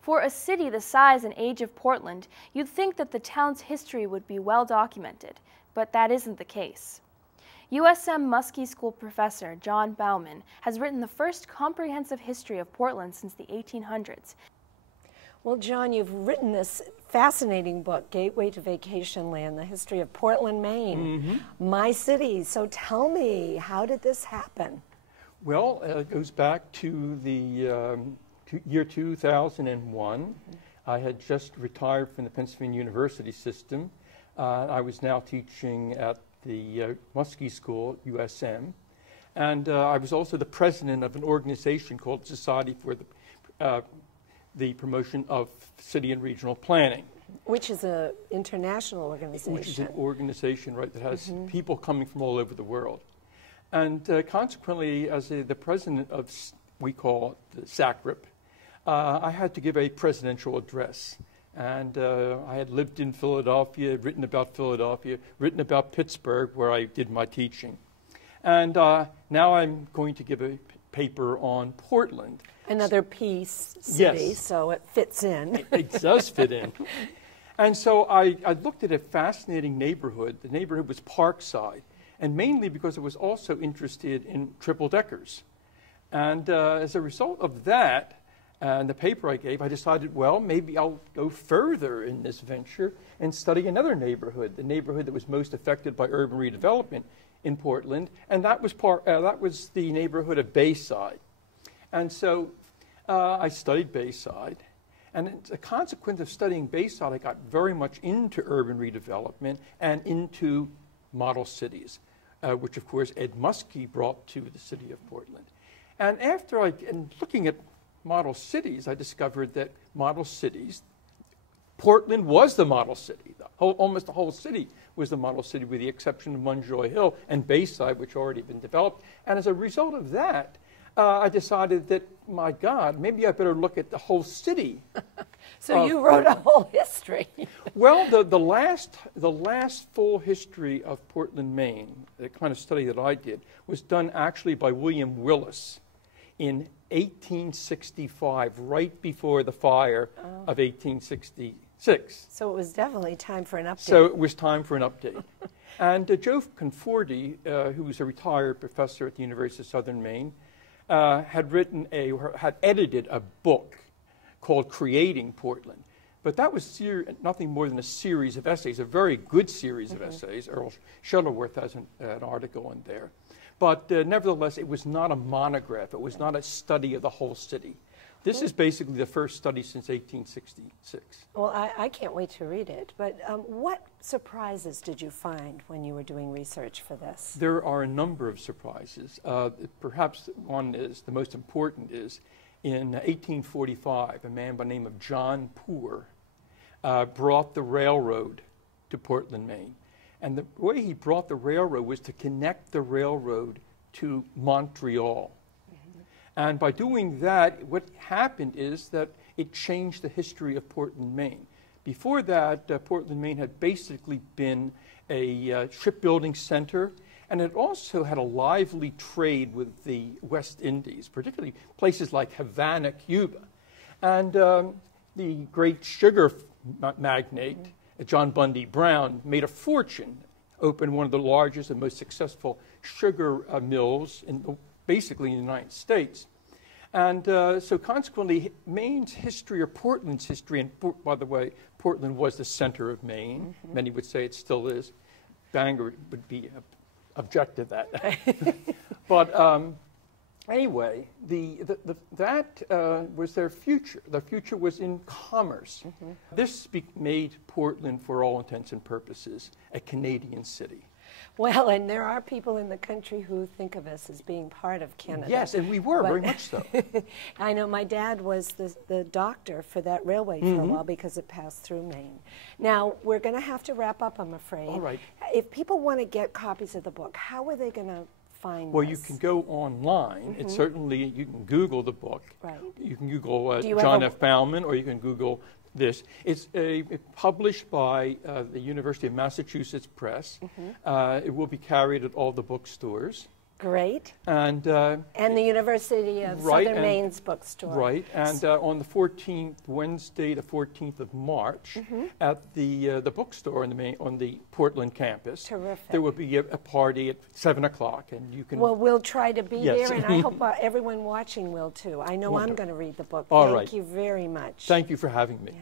For a city the size and age of Portland, you'd think that the town's history would be well documented, but that isn't the case. USM Muskie School Professor John Bauman has written the first comprehensive history of Portland since the 1800s. Well, John, you've written this fascinating book, Gateway to Vacation Land, The History of Portland, Maine, my city. So tell me, how did this happen? Well, it goes back to the year 2001. I had just retired from the Pennsylvania University system. I was now teaching at the Muskie School, USM, and I was also the president of an organization called Society for the Promotion of City and Regional Planning. Which is an international organization. Which is an organization, right, that has people coming from all over the world. And consequently, as the president of, we call it the SACRIP, I had to give a presidential address. And I had lived in Philadelphia, written about Pittsburgh, where I did my teaching. And now I'm going to give a paper on Portland. Another peace city, yes. So it fits in. It does fit in. And so I looked at a fascinating neighborhood. The neighborhood was Parkside, and mainly because I was also interested in triple-deckers. And as a result of that, and the paper I gave, I decided, well, maybe I'll go further in this venture and study another neighborhood, the neighborhood that was most affected by urban redevelopment in Portland, and that was the neighborhood of Bayside. And so I studied Bayside, and as a consequence of studying Bayside, I got very much into urban redevelopment and into model cities, which, of course, Ed Muskie brought to the city of Portland. And after and looking at model cities, I discovered that model cities, Portland was the model city. Almost the whole city was the model city, with the exception of Munjoy Hill and Bayside, which had already been developed. And as a result of that, I decided that, my God, maybe I better look at the whole city. So you wrote a whole history. Well, the last full history of Portland, Maine, the kind of study that I did, was done actually by William Willis in 1865, right before the fire of 1866. So it was definitely time for an update. So it was time for an update. And Joe Conforti, who was a retired professor at the University of Southern Maine, had edited a book called Creating Portland. But that was nothing more than a series of essays, a very good series of essays. Earl Shuttleworth has an article in there. But nevertheless, it was not a monograph. It was not a study of the whole city. This is basically the first study since 1866. Well, I can't wait to read it. But what surprises did you find when you were doing research for this? There are a number of surprises. Perhaps one is, the most important is, in 1845, a man by the name of John Poor brought the railroad to Portland, Maine. And the way he brought the railroad was to connect the railroad to Montreal. And by doing that, what happened is that it changed the history of Portland, Maine. Before that, Portland, Maine had basically been a shipbuilding center, and it also had a lively trade with the West Indies, particularly places like Havana, Cuba. And the great sugar magnate, John Bundy Brown, made a fortune, opened one of the largest and most successful sugar mills basically in the United States. And so consequently, Maine's history, or Portland's history, and by the way, Portland was the center of Maine. Many would say it still is. Bangor would be object to that. But anyway, that was their future. Their future was in commerce. This made Portland, for all intents and purposes, a Canadian city. Well, and there are people in the country who think of us as being part of Canada. Yes, and we were, very much so. I know my dad was the doctor for that railway for a while because it passed through Maine. Now, we're going to have to wrap up, I'm afraid. All right. If people want to get copies of the book, how are they going to find Well, this? You can go online. It's certainly, you can Google the book. Right. You can Google John F. Bauman, or you can Google this. It's published by the University of Massachusetts Press. It will be carried at all the bookstores. Great. And the University of Southern Maine's bookstore. Right, and on the 14th, Wednesday, the 14th of March, at the bookstore on the Portland campus. Terrific. There will be a party at 7 o'clock, and you can. Well, we'll try to be Yes. there, and I hope everyone watching will too. I know Wonderful. I'm going to read the book. All Thank right. you very much. Thank you for having me. Yeah.